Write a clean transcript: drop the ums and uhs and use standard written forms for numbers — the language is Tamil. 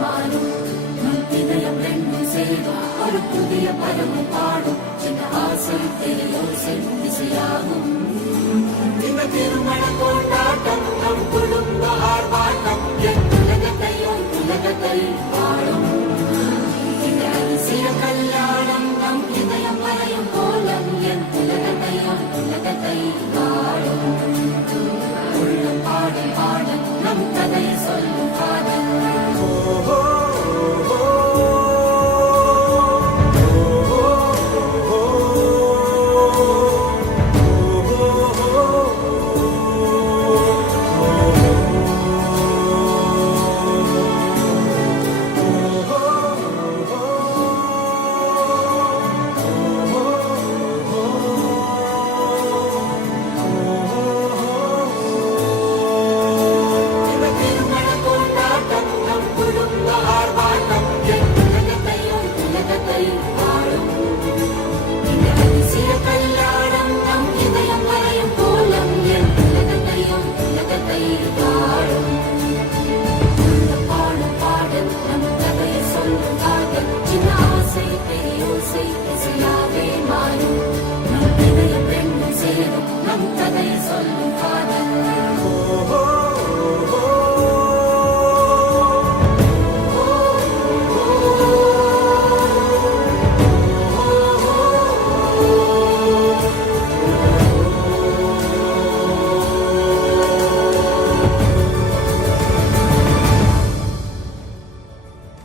மாறும் இதயம் ரெண்டும் சேரும் ஒரு புதிய பருவம் பாடும் சின்ன ஆசை பெரியோசை திசையாகும் இந்த திருமண கொண்டாட்டம் நம் குடும்ப ஆர்ப்பாட்டம் என் உலகத்தை வாழும் இந்த அதிசய கல்யாணம்